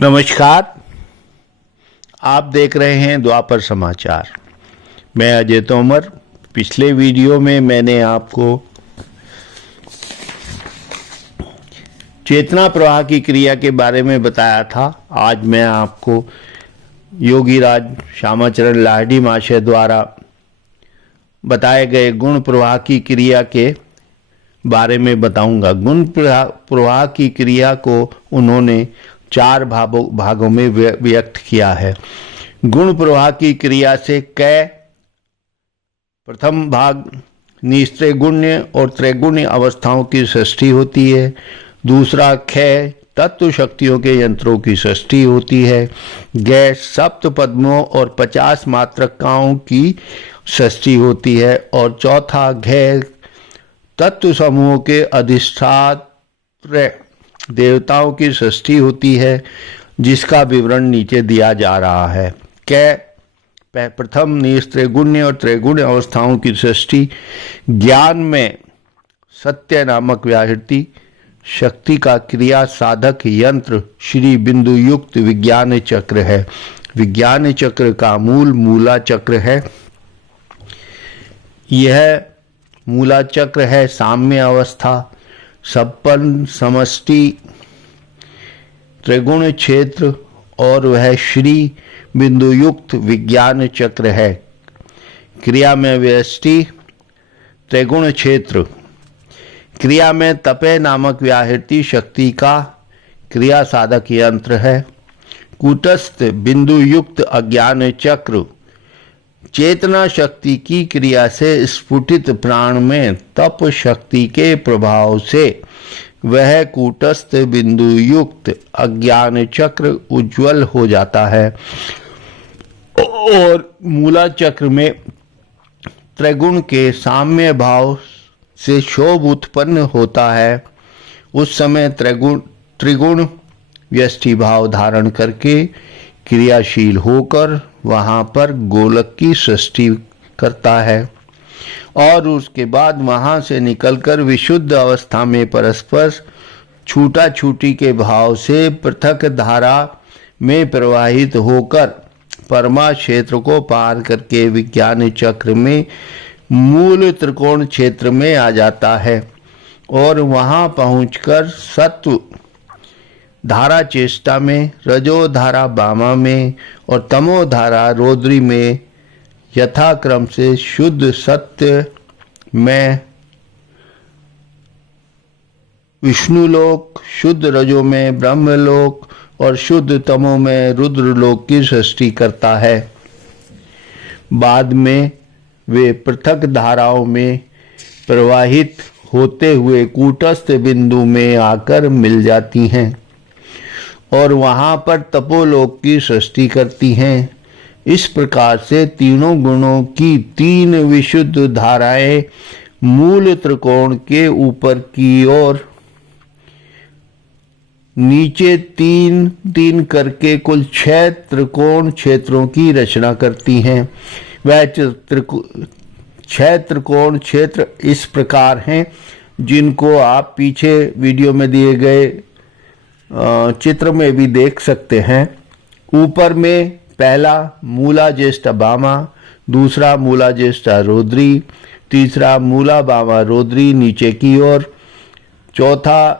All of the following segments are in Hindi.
नमस्कार। आप देख रहे हैं द्वापर समाचार। मैं अजय तोमर। पिछले वीडियो में मैंने आपको चेतना प्रवाह की क्रिया के बारे में बताया था। आज मैं आपको योगीराज श्यामाचरण लाहिड़ी महाशय द्वारा बताए गए गुण प्रवाह की क्रिया के बारे में बताऊंगा। गुण प्रवाह की क्रिया को उन्होंने 4 भागों में व्यक्त किया है। गुण प्रवाह की क्रिया से कै प्रथम भाग निस्त्रिगुण्य और त्रैगुण्य अवस्थाओं की सृष्टि होती है। दूसरा खे तत्व शक्तियों के यंत्रों की सृष्टि होती है। गै सप्त पद्मों और 50 मात्रकाओं की सृष्टि होती है। और चौथा घै तत्व समूहों के अधिष्ठात्र देवताओं की सृष्टि होती है, जिसका विवरण नीचे दिया जा रहा है। कै प्रथम निस्त्रिगुण्य और त्रैगुण्य अवस्थाओं की सृष्टि ज्ञान में सत्य नामक व्याहृति शक्ति का क्रिया साधक यंत्र श्री बिंदु युक्त विज्ञान चक्र है। विज्ञान चक्र का मूल मूला चक्र है। यह मूला चक्र है साम्य अवस्था, संपन्न समष्टि त्रिगुण क्षेत्र, और वह श्री बिंदु युक्त विज्ञान चक्र है। क्रिया में व्यष्टि त्रिगुण क्षेत्र। क्रिया में तपे नामक व्याहृति शक्ति का क्रिया साधक यंत्र है। कूटस्थ बिंदु युक्त अज्ञान चक्र चेतना शक्ति की क्रिया से स्फुटित प्राण में तप शक्ति के प्रभाव से वह कूटस्थ बिंदु युक्त अज्ञान चक्र उज्जवल हो जाता है। और मूला चक्र में त्रिगुण के साम्य भाव से शोभ उत्पन्न होता है। उस समय त्रिगुण व्यष्टि भाव धारण करके क्रियाशील होकर वहां पर गोलक की सृष्टि करता है, और उसके बाद वहां से निकलकर विशुद्ध अवस्था में परस्पर छूटा छूटी के भाव से पृथक धारा में प्रवाहित होकर परमा क्षेत्र को पार करके विज्ञान चक्र में मूल त्रिकोण क्षेत्र में आ जाता है, और वहां पहुंचकर सत्व धारा चेष्टा में, रजो धारा बामा में और तमो धारा रौद्री में यथाक्रम से शुद्ध सत्य में विष्णुलोक, शुद्ध रजो में ब्रह्मलोक और शुद्ध तमो में रुद्रलोक की सृष्टि करता है। बाद में वे पृथक धाराओं में प्रवाहित होते हुए कूटस्थ बिंदु में आकर मिल जाती हैं और वहां पर तपोलोक की सृष्टि करती हैं। इस प्रकार से तीनों गुणों की 3 विशुद्ध धाराएं मूल त्रिकोण के ऊपर की ओर नीचे 3-3 करके कुल 6 त्रिकोण क्षेत्रों की रचना करती हैं। वह 6 त्रिकोण क्षेत्र इस प्रकार हैं, जिनको आप पीछे वीडियो में दिए गए चित्र में भी देख सकते हैं। ऊपर में पहला मूला ज्येष्ठा बामा, दूसरा मूला ज्येष्ठा रौद्री, तीसरा मूला बामा रौद्री नीचे की ओर, चौथा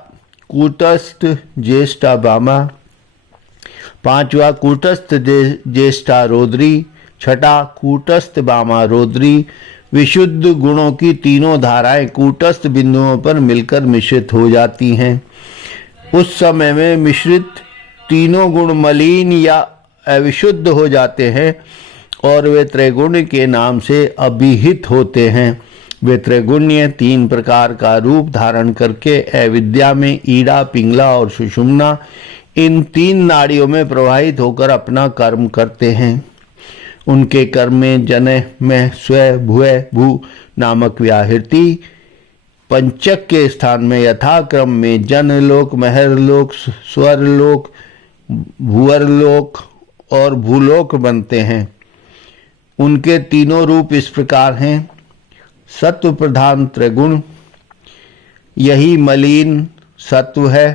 कूटस्थ ज्येष्ठा बामा, पांचवा कूटस्थ ज्येष्ठा रौद्री, छठा कूटस्थ बामा रौद्री। विशुद्ध गुणों की तीनों धाराएं कूटस्थ बिंदुओं पर मिलकर मिश्रित हो जाती हैं। उस समय में मिश्रित तीनों गुण मलिन या अविशुद्ध हो जाते हैं और वे त्रैगुण्य के नाम से अभिहित होते हैं। वे त्रैगुण्य 3 प्रकार का रूप धारण करके अविद्या में ईड़ा, पिंगला और सुषुम्ना इन 3 नाड़ियों में प्रवाहित होकर अपना कर्म करते हैं। उनके कर्म में जन में स्व भुव भू नामक व्याहृति, पंचक के स्थान में यथाक्रम में जनलोक, महरलोक, स्वरलोक, भूअरलोक और भूलोक बनते हैं। उनके तीनों रूप इस प्रकार हैं। सत्व प्रधान त्रिगुण, यही मलिन सत्व है।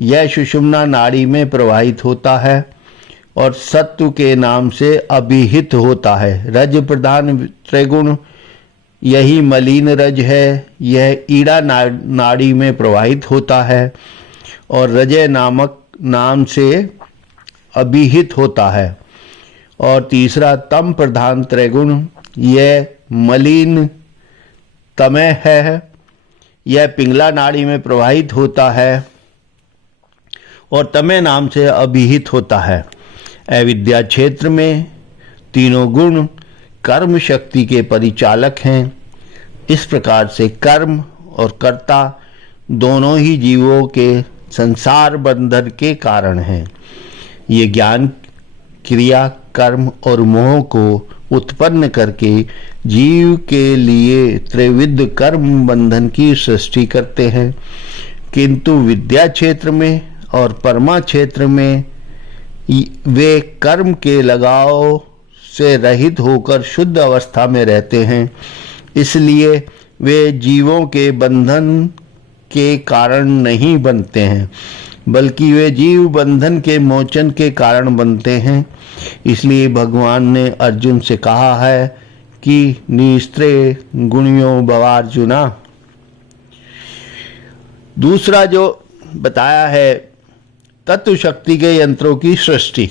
यह सुषुम्ना नाड़ी में प्रवाहित होता है और सत्व के नाम से अभिहित होता है। रज प्रधान त्रिगुण यही मलिन रज है, यह ईड़ा नाड़ी में प्रवाहित होता है और रजय नामक नाम से अभिहित होता है। और तीसरा तम प्रधान त्रिगुण, यह मलिन तमय है, यह पिंगला नाड़ी में प्रवाहित होता है और तमय नाम से अभिहित होता है। अविद्या क्षेत्र में तीनों गुण कर्म शक्ति के परिचालक हैं। इस प्रकार से कर्म और कर्ता दोनों ही जीवों के संसार बंधन के कारण हैं। ये ज्ञान, क्रिया, कर्म और मोह को उत्पन्न करके जीव के लिए त्रिविध कर्म बंधन की सृष्टि करते हैं, किंतु विद्या क्षेत्र में और परमा क्षेत्र में वे कर्म के लगाव से रहित होकर शुद्ध अवस्था में रहते हैं। इसलिए वे जीवों के बंधन के कारण नहीं बनते हैं, बल्कि वे जीव बंधन के मोचन के कारण बनते हैं। इसलिए भगवान ने अर्जुन से कहा है कि निस्त्रे गुणियों भवार्जुना। दूसरा जो बताया है तत्व शक्ति के यंत्रों की सृष्टि,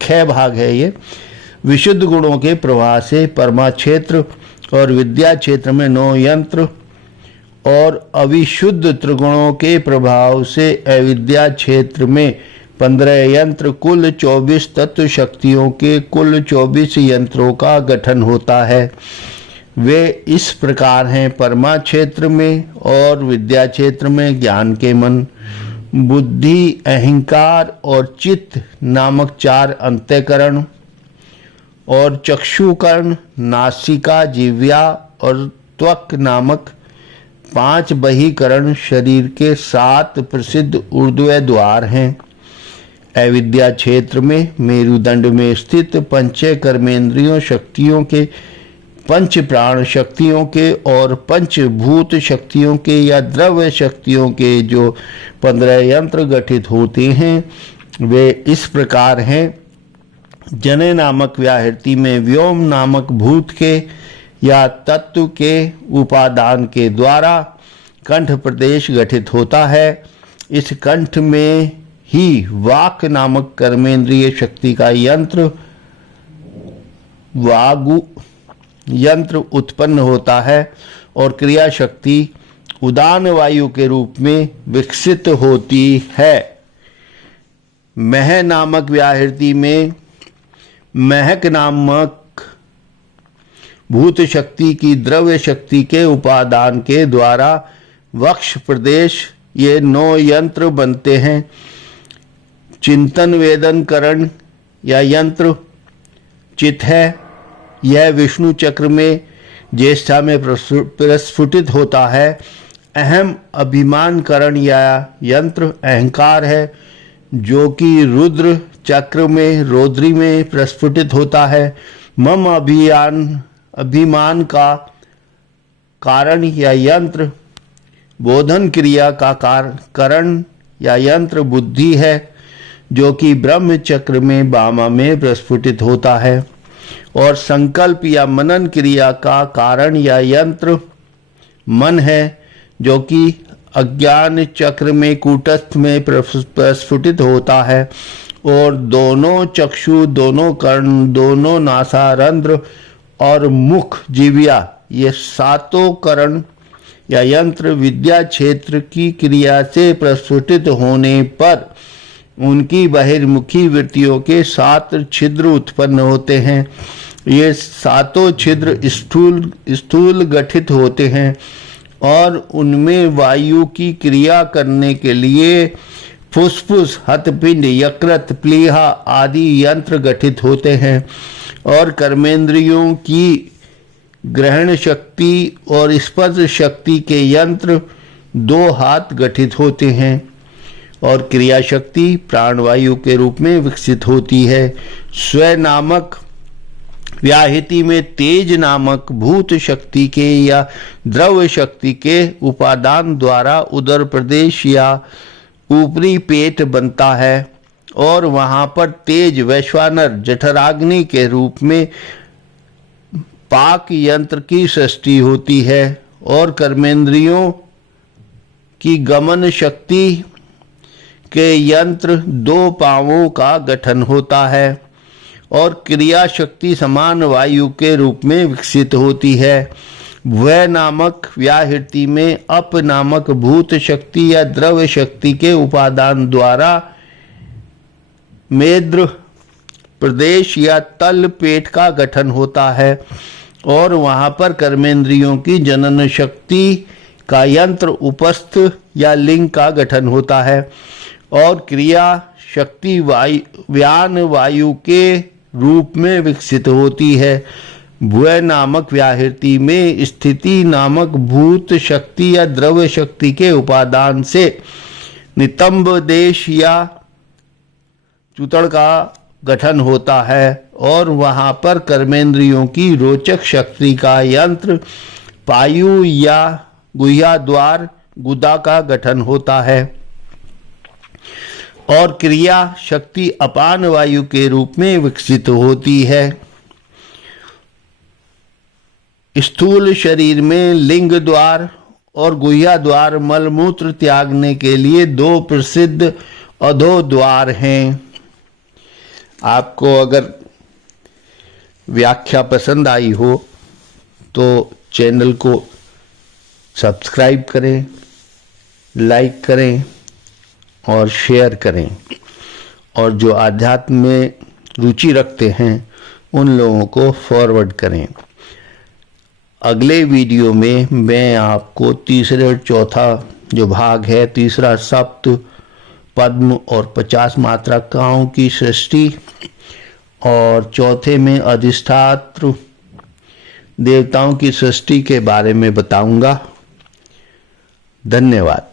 6 भाग है ये। विशुद्ध गुणों के प्रवाह से परमा क्षेत्र और विद्या क्षेत्र में 9 यंत्र और अविशुद्ध त्रिगुणों के प्रभाव से अविद्या क्षेत्र में 15 यंत्र, कुल 24 तत्व शक्तियों के कुल 24 यंत्रों का गठन होता है। वे इस प्रकार हैं: परमा क्षेत्र में और विद्या क्षेत्र में ज्ञान के मन, बुद्धि, अहंकार और चित्त नामक 4 अंतःकरण और चक्षुकर्ण, नासिका, जिह्वा और त्वक नामक 5 बहिकरण शरीर के 7 प्रसिद्ध ऊर्ध्व द्वार हैं। अविद्या क्षेत्र में मेरुदंड में स्थित पंच कर्मेंद्रियों शक्तियों के, पंच प्राण शक्तियों के और पंचभूत शक्तियों के या द्रव्य शक्तियों के जो 15 यंत्र गठित होते हैं, वे इस प्रकार हैं: जने नामक व्याहृति में व्योम नामक भूत के या तत्व के उपादान के द्वारा कंठ प्रदेश गठित होता है। इस कंठ में ही वाक नामक कर्मेंद्रिय शक्ति का यंत्र वागु यंत्र उत्पन्न होता है और क्रिया शक्ति उदान वायु के रूप में विकसित होती है। मह नामक व्याहृति में महक नामक भूत शक्ति की द्रव्य शक्ति के उपादान के द्वारा वक्ष प्रदेश ये 9 यंत्र बनते हैं। चिंतन वेदन करण या यंत्र चित है, यह विष्णु चक्र में ज्येष्ठा में प्रस्फुटित होता है। अहम अभिमान करण या यंत्र अहंकार है, जो कि रुद्र चक्र में रोद्री में प्रस्फुटित होता है। मम अभिमान का कारण या यंत्र बोधन क्रिया का करण या यंत्र बुद्धि है, जो कि ब्रह्म चक्र में वामा में प्रस्फुटित होता है। और संकल्प या मनन क्रिया का कारण या यंत्र मन है, जो कि अज्ञान चक्र में कूटस्थ में प्रस्फुटित होता है। और दोनों चक्षु, दोनों कर्ण, दोनों नासारंध्र और मुख जिह्वा ये 7 करण या यंत्र विद्या क्षेत्र की क्रिया से प्रस्फुटित होने पर उनकी बहिर्मुखी वृत्तियों के 7 छिद्र उत्पन्न होते हैं। ये 7 छिद्र स्थूल गठित होते हैं और उनमें वायु की क्रिया करने के लिए फुसफुस, हथपिंड, यकृत, प्लीहा आदि यंत्र गठित होते हैं। और कर्मेंद्रियों की ग्रहण शक्ति और स्पर्श शक्ति के यंत्र 2 हाथ गठित होते हैं और क्रिया शक्ति प्राणवायु के रूप में विकसित होती है। स्व नामक व्याहृति में तेज नामक भूत शक्ति के या द्रव्य शक्ति के उपादान द्वारा उदर प्रदेश या ऊपरी पेट बनता है और वहां पर तेज वैश्वानर जठराग्नि के रूप में पाक यंत्र की सृष्टि होती है और कर्मेंद्रियों की गमन शक्ति के यंत्र 2 पांवों का गठन होता है और क्रिया शक्ति समान वायु के रूप में विकसित होती है। वह नामक व्याहृति में अप नामक भूत शक्ति या द्रव्य शक्ति के उपादान द्वारा मेद्र प्रदेश या तल पेट का गठन होता है और वहां पर कर्मेंद्रियों की जनन शक्ति का यंत्र उपस्थ या लिंग का गठन होता है और क्रिया शक्ति व्यान वायु के रूप में विकसित होती है। भुव नामक व्याहृति में स्थिति नामक भूत शक्ति या द्रव्य शक्ति के उपादान से नितंब देश या चूतड़ का गठन होता है और वहां पर कर्मेंद्रियों की रोचक शक्ति का यंत्र पायु या गुह्याद्वार गुदा का गठन होता है और क्रिया शक्ति अपान वायु के रूप में विकसित होती है। स्थूल शरीर में लिंग द्वार और गुह्या द्वार मलमूत्र त्यागने के लिए 2 प्रसिद्ध अधो द्वार हैं। आपको अगर व्याख्या पसंद आई हो तो चैनल को सब्सक्राइब करें, लाइक करें और शेयर करें और जो आध्यात्म में रुचि रखते हैं उन लोगों को फॉरवर्ड करें। अगले वीडियो में मैं आपको तीसरे और चौथा जो भाग है, तीसरा सप्त पद्म और 50 मात्राओं की सृष्टि और चौथे में अधिष्ठात्र देवताओं की सृष्टि के बारे में बताऊंगा। धन्यवाद।